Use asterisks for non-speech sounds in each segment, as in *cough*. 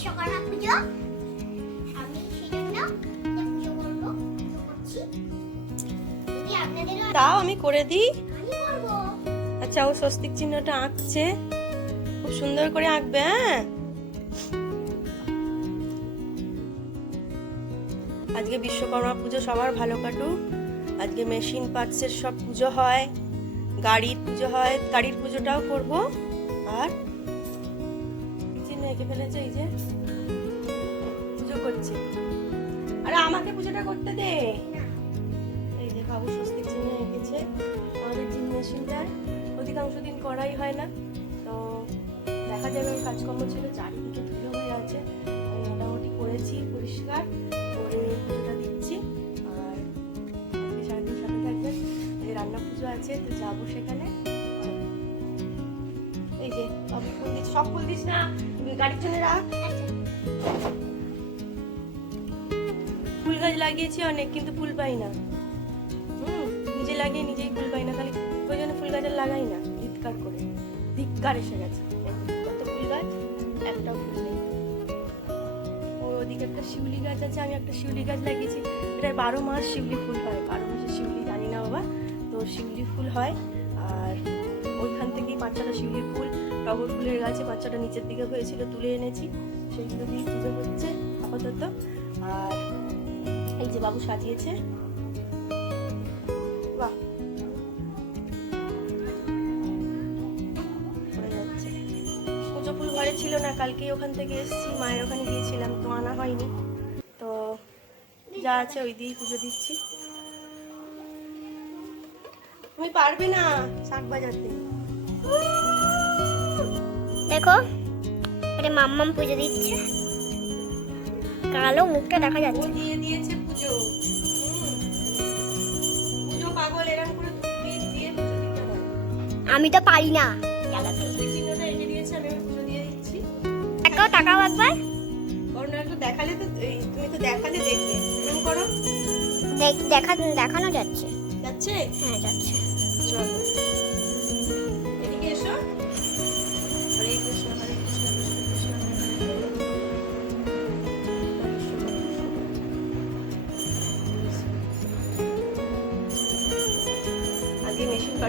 বিশ্বকর্মা পুজো। আমি সেই জন্য পুজো করব করছি। যদি আপনাদেরও তাও আমি করে দিই। আচ্ছা ও স্বস্তিক চিহ্নটা আঁকছে। খুব সুন্দর করে আঁকবে হ্যাঁ? আজকে বিশ্বকর্মা পুজো সবার ভালো কাটুক। আজকে মেশিন পার্টসের সব পুজো হয়। গাড়ির পুজো হয় গাড়ির পুজোটাও করব। আর চিহ্ন ফেলেছে, এই যে পুজো করছে। আরে আমাকে পুজোটা করতে দে। এই যে বাবু স্বস্তিক চিহ্ন এঁকেছে। আমাদের জিম মেশিনটায় অধিকাংশ দিন করাই হয় না। তো দেখা যাবে কাজকর্ম ছিল, চারিদিকে ধুলো হয়ে আছে। মোটামুটি করেছি, পরিষ্কার করে পুজোটা দিচ্ছি। আর সারাদিন সাথে থাকবেন। রান্না পুজো আছে, তো যাব সেখানে। ফুল দিস, সব দিস না। গাড়ির জন্য রাখ ফুল গাছ লাগিয়েছি অনেক, কিন্তু ফুল পাই না। হুম, নিজে লাগিয়ে নিজেই ফুল পাই না, খালি ওই জন্য ফুল গাছ আর লাগাই না ধিৎকার করে। ধিক্কার এসে গেছে। কত ফুল গাছ একটাও ফুল ওদিকে একটা শিউলি গাছ আছে, আমি একটা শিউলি গাছ লাগিয়েছি। এটা বারো মাস শিউলি ফুল হয়। বারো মাসে শিউলি, জানি না বাবা। তো শিউলি ফুল হয়, আর ওইখান থেকেই বাচ্চাটা শিউলি ফুল টগর ফুলের গাছে, বাচ্চাটা নিচের দিকে হয়েছিল, তুলে এনেছি। সেইগুলো দিয়ে পুজো হচ্ছে, আপাতত। আর এই যে বাবু সাজিয়েছে। বাহ! পুজো ফুল ঘরে ছিল না, কালকেই ওখান থেকে এসেছি, মায়ের ওখানে গিয়েছিলাম, তো আনা হয়নি। তো যা আছে ওই দিয়েই পুজো দিচ্ছি। তুমি পারবে না শাক বাজাতে। দেখো এটা মাম্মাম পুজো দিচ্ছে। কালো মুখটা দেখা যাচ্ছে। দিয়ে দিয়েছে পুজো। পুজো পাগল এরকম করে দিয়ে দিয়ে পুজো দিতে হয় আমি তো পারি না। জ্বালাতে। এই চিহ্নটা এঁকে দিয়েছে আমি পুজো দিয়ে দিচ্ছি। তাকাও তাকাও একবার কারণ একটু দেখালে তো তুমি তো দেখালে দেখবে। এরকম করো। দেখা দেখানো যাচ্ছে। যাচ্ছে? হ্যাঁ যাচ্ছে। চলো।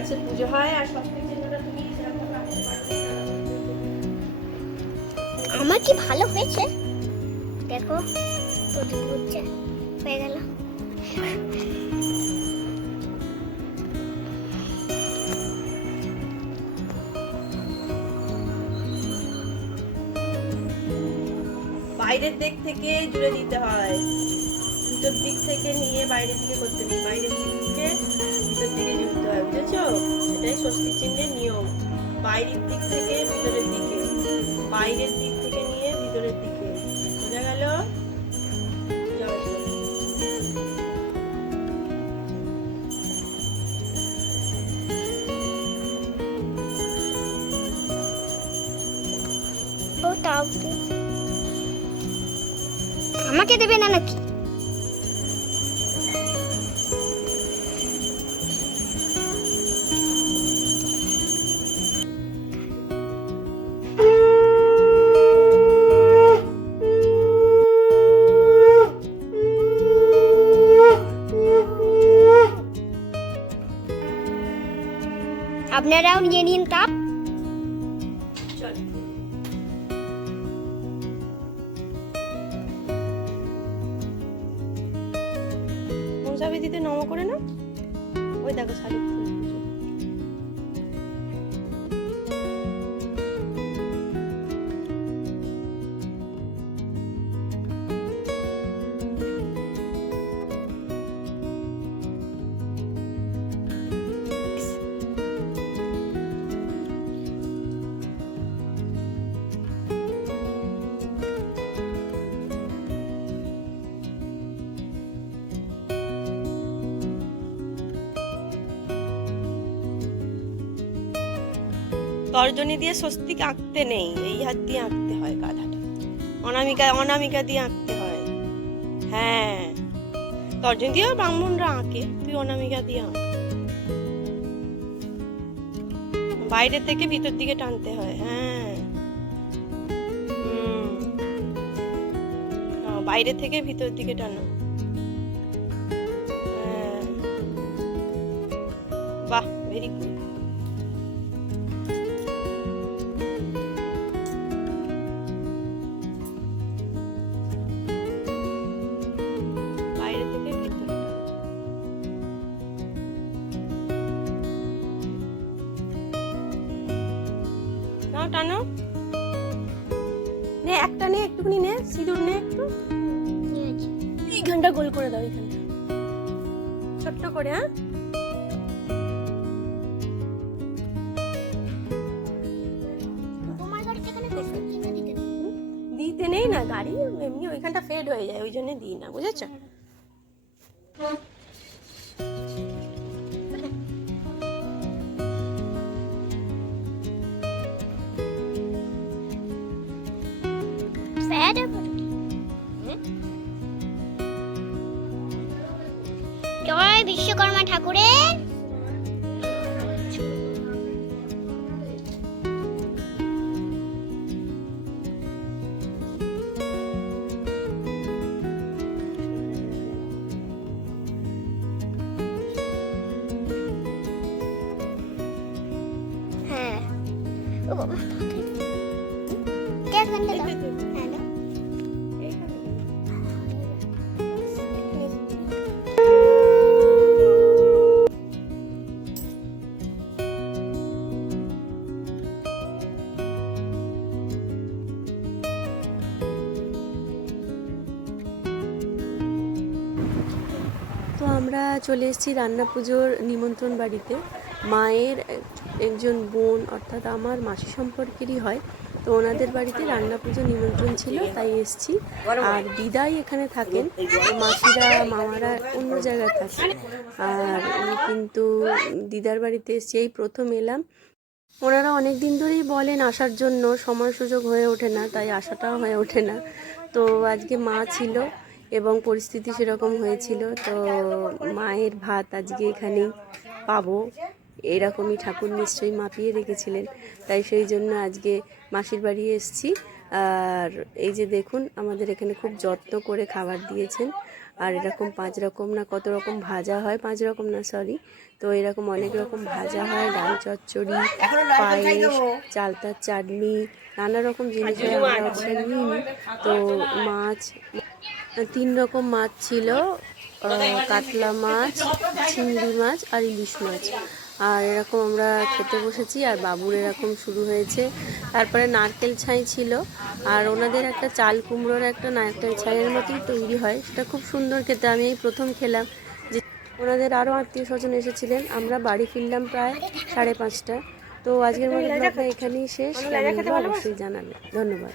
পার্সেল পুজো হয় আর তুমি। আমার কি ভালো হয়েছে? দেখো প্রদীপ হচ্ছে হয়ে গেল। বাইরের দিক থেকে জুড়ে দিতে হয়। ভিতর দিক থেকে নিয়ে বাইরের দিকে করতে নেই। বাইরের দিক থেকে ভিতর দিকে জুড়তে হয়, বুঝেছ? এটাই স্বস্তিক চিহ্নের নিয়ম। বাইরের দিক থেকে ভিতরের দিকে। বাইরের দিক থেকে নিয়ে ভিতরের দিকে। বোঝা গেল? আমাকে দেবে না নাকি? আপনারাও নিয়ে নিন কাপ। দিতে নম করে না ওই দেখো শালিক তর্জনী দিয়ে স্বস্তিক আঁকতে নেই, এই হাত দিয়ে আঁকতে হয় গাধাটা। অনামিকা অনামিকা দিয়ে আঁকতে হয়। হ্যাঁ তর্জনী দিয়েও ব্রাহ্মণরা আঁকে, তুই অনামিকা দিয়ে আঁক। বাইরে থেকে ভিতর দিকে টানতে হয় হ্যাঁ। হুম। বাইরে থেকে ভিতর দিকে টানো। হ্যাঁ। বাহ ভেরি গুড নাও টানো। নে একটা নে একটুখানি নে সিঁদুর নে একটু। এইখানটা গোল করে দাও এইখানটা। ছোট্ট করে হ্যাঁ। দিতে নেই। না গাড়ি এমনি ওইখানটা ফেড হয়ে যায় ওই জন্য দিই না বুঝেছ? জয় বিশ্বকর্মা ঠাকুরের। হ্যাঁ। ও বাবা। *laughs* *laughs* আমরা চলে এসেছি রান্না পুজোর নিমন্ত্রণ বাড়িতে। মায়ের একজন বোন, অর্থাৎ আমার মাসি সম্পর্কেরই হয়। তো ওনাদের বাড়িতে রান্না পুজো নিমন্ত্রণ ছিল, তাই এসেছি। আর দিদাই এখানে থাকেন। মাসিরা, মামারা অন্য জায়গায় থাকেন আর কিন্তু দিদার বাড়িতে এসেছি, এই প্রথম এলাম। ওনারা অনেক দিন ধরেই বলেন আসার জন্য, সময় সুযোগ হয়ে ওঠে না, তাই আসাটাও হয়ে ওঠে না। তো আজকে মা ছিল। এবং পরিস্থিতি সেরকম হয়েছিল, তো মায়ের ভাত আজকে এখানেই পাবো। এরকমই ঠাকুর নিশ্চয়ই মাপিয়ে রেখেছিলেন, তাই সেই জন্য আজকে মাসির বাড়ি এসেছি। আর এই যে দেখুন, আমাদের এখানে খুব যত্ন করে খাবার দিয়েছেন। আর এরকম পাঁচ রকম না, কত রকম ভাজা হয়? পাঁচ রকম না সরি তো এরকম অনেক রকম ভাজা হয়, ডাল চচ্চড়ি, পায়েস, চালতার চাটনি, নানা রকম জিনিস আমরা নিইনি তো মাছ তিন রকম মাছ ছিল কাতলা মাছ, চিংড়ি মাছ আর ইলিশ মাছ। আর এরকম আমরা খেতে বসেছি আর বাবুর এরকম শুরু হয়েছে। তারপরে নারকেল ছাই ছিল আর ওনাদের একটা চাল কুমড়োর একটা নারকেল ছাইয়ের মতোই তৈরি হয়। সেটা খুব সুন্দর খেতে, আমি এই প্রথম খেলাম। যে ওনাদের আরও আত্মীয় স্বজন এসেছিলেন, আমরা বাড়ি ফিরলাম প্রায় সাড়ে পাঁচটা তো আজকের ব্লগটা এখানেই শেষ। অবশ্যই জানাবেন। ধন্যবাদ।